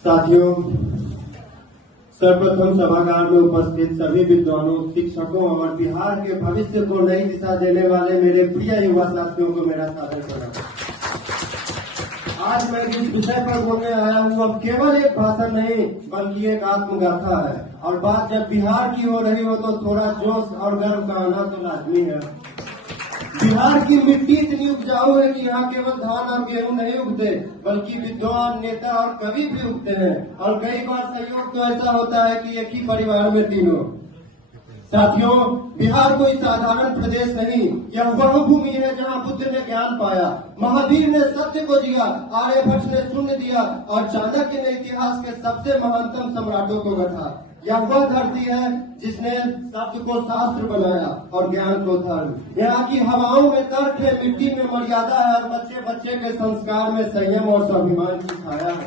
साथियों, सर्वप्रथम सभागार में उपस्थित सभी विद्वानों, शिक्षकों और बिहार के भविष्य को नई दिशा देने वाले मेरे प्रिय युवा साथियों को मेरा सादर प्रणाम। आज मैं जिस विषय पर बोलने आया हूँ अब केवल एक भाषण नहीं बल्कि एक आत्मगाथा है। और बात जब बिहार की हो रही हो तो थोड़ा जोश और गर्व का आना तो लाजमी है। बिहार की मिट्टी इतनी उपजाऊ है कि यहाँ केवल धान और गेहूं नहीं उगते बल्कि विद्वान, नेता और कवि भी उगते हैं। और कई बार संयोग तो ऐसा होता है कि एक ही परिवार में तीनों। साथियों, बिहार कोई साधारण प्रदेश नहीं, यह वह भूमि है जहाँ बुद्ध ने ज्ञान पाया, महावीर ने सत्य को जिया, आर्यभट्ट ने शून्य दिया और चाणक्य ने इतिहास के सबसे महानतम सम्राटों को गढ़ा। यह वह धरती है जिसने शब्द को शास्त्र बनाया और ज्ञान को धर्म। यहाँ की हवाओं में तर्क है, मिट्टी में मर्यादा है और बच्चे बच्चे के संस्कार में संयम और स्वाभिमान की छाया है।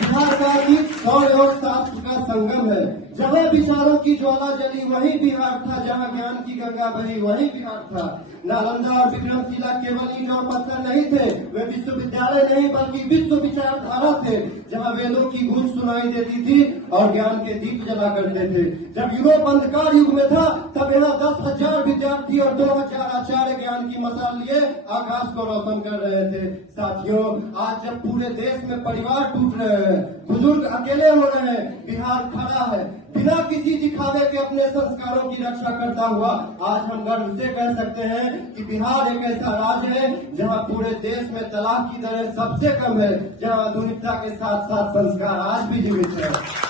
बिहार का गीत शौर्य और शास्त्र का संगम है। जहाँ विचारों की ज्वाला जली वही बिहार था, जहाँ ज्ञान की गंगा बही वही बिहार था। नालंदा और विक्रमशिला केवल ईंट और पत्थर नहीं थे, वे विश्वविद्यालय नहीं बल्कि विश्व विचारधारा थे, जहाँ वेदों की गूंज सुनाई देती थी और ज्ञान के दीप जला करते थे। जब यूरोप अंधकार युग में था तब यहाँ 10,000 विद्यार्थी और 2,000 आचार्य ज्ञान की मशाल लिए आकाश को रोशन कर रहे थे। साथियों, आज जब पूरे देश में परिवार टूट रहे हैं, बुजुर्ग अकेले हो रहे हैं, बिहार खड़ा है बिना किसी दिखावे के अपने संस्कारों की रक्षा करता हुआ। आज हम गर्व से कह सकते हैं कि बिहार एक ऐसा राज्य है जहां पूरे देश में तलाक की दरें सबसे कम है, जहां आधुनिकता के साथ साथ संस्कार आज भी जीवित है।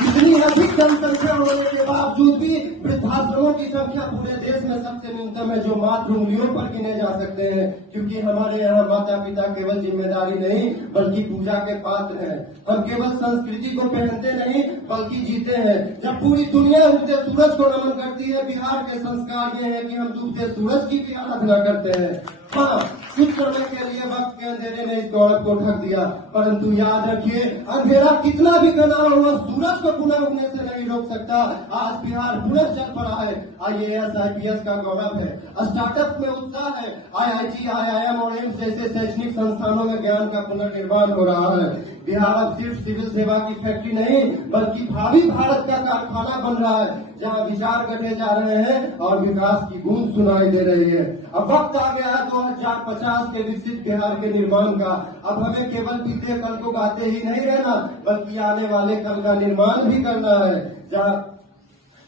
इतनी अधिक जनसंख्या होने के बावजूद भी वृद्धाश्रमों की संख्या पूरे देश में सबसे न्यूनतम है, जो मात्र उंगलियों पर गिने जा सकते हैं, क्योंकि हमारे यहाँ माता पिता केवल जिम्मेदारी नहीं बल्कि पूजा के पात्र हैं। हम केवल संस्कृति को पहनते नहीं बल्कि जीते हैं। जब पूरी दुनिया उगते सूरज को नमन करती है, बिहार के संस्कार ये है कि हम डूबते सूरज की भी आराधना करते हैं। हाँ, कुछ समय के लिए वक्त के अंधेरे ने इस गौरव को ढक दिया, परंतु याद रखिए, अंधेरा कितना भी घना हुआ सूरज को पुनः उगने से नहीं रोक सकता। आज बिहार पुनः चल पड़ा है। IAS, IPS का गौरव है, स्टार्टअप में उत्साह है, IIT, IIM और एम्स जैसे शैक्षणिक संस्थानों में ज्ञान का पुनर्निर्माण हो रहा है। बिहार अब सिर्फ सिविल सेवा की फैक्ट्री नहीं बल्कि भावी भारत का कारखाना बन रहा है, जहां विचार गढ़े जा रहे हैं और विकास की गूंज सुनाई दे रही है। अब वक्त आ गया है 2050 के विकसित बिहार के निर्माण का। अब हमें केवल बीते कल को गाते ही नहीं रहना बल्कि आने वाले कल का निर्माण भी करना है, जहां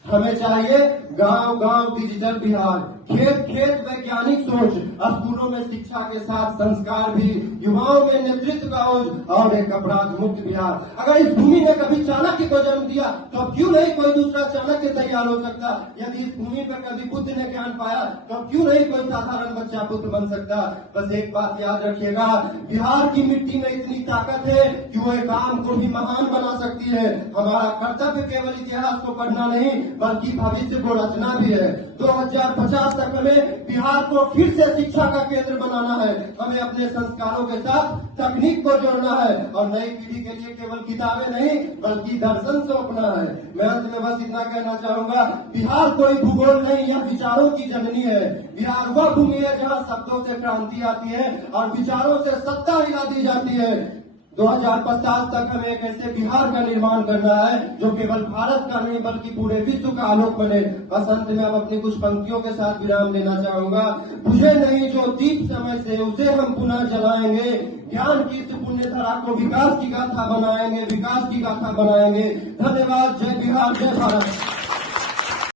हमें चाहिए गांव गांव डिजिटल बिहार, खेत खेत वैज्ञानिक सोच, स्कूलों में शिक्षा के साथ संस्कार भी, युवाओं में नेतृत्व का ओज और एक अपराध मुक्त बिहार। अगर इस भूमि ने कभी चाणक्य को जन्म दिया तो क्यों नहीं कोई दूसरा चाणक्य तैयार हो सकता? यदि इस भूमि पर कभी बुद्ध ने ज्ञान पाया तो क्यों नहीं कोई साधारण बच्चा बुद्ध बन सकता? बस एक बात याद रखिएगा, बिहार की मिट्टी में इतनी ताकत है कि वो एक आम को भी महान बना सकती है। हमारा कर्तव्य केवल इतिहास को पढ़ना नहीं बल्कि भविष्य को रचना भी है। 2050 तक हमें बिहार को फिर से शिक्षा का केंद्र बनाना है। हमें अपने संस्कारों के साथ तकनीक को जोड़ना है और नई पीढ़ी के लिए केवल किताबें नहीं बल्कि दर्शन सौंपना है। मैं अंत में बस इतना कहना चाहूंगा, बिहार कोई भूगोल नहीं, यह विचारों की जननी है। बिहार वह भूमि है जहाँ शब्दों से क्रांति आती है और विचारों से सत्ता हिला दी जाती है। 2050 तक हमें एक ऐसे बिहार का निर्माण करना है जो केवल भारत का नहीं बल्कि पूरे विश्व का आलोक बने। बस अंत में अब अपनी कुछ पंक्तियों के साथ विराम देना चाहूंगा। बुझे नहीं जो दीप समय से उसे हम पुनः जलाएंगे, ज्ञान की इस पुण्य धरा को विकास की गाथा बनाएंगे, विकास की गाथा बनाएंगे। धन्यवाद। जय बिहार, जय भारत।